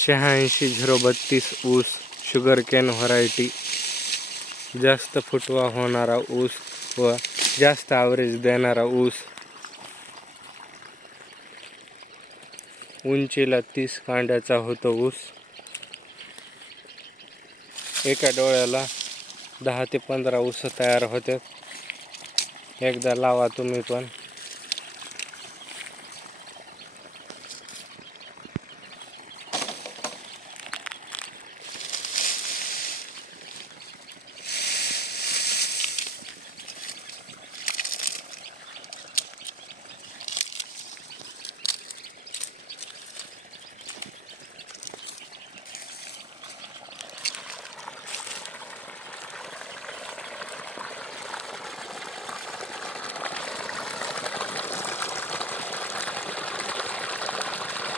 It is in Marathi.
शहाऐंशी झिरो बत्तीस ऊस शुगर कॅन व्हरायटी जास्त फुटवा होणारा ऊस व जास्त ॲव्हरेज देणारा ऊस. उंचीला तीस कांड्याचा होतो ऊस. एका डोळ्याला दहा ते पंधरा ऊस तयार होतात एकदा लावा तुम्ही पण.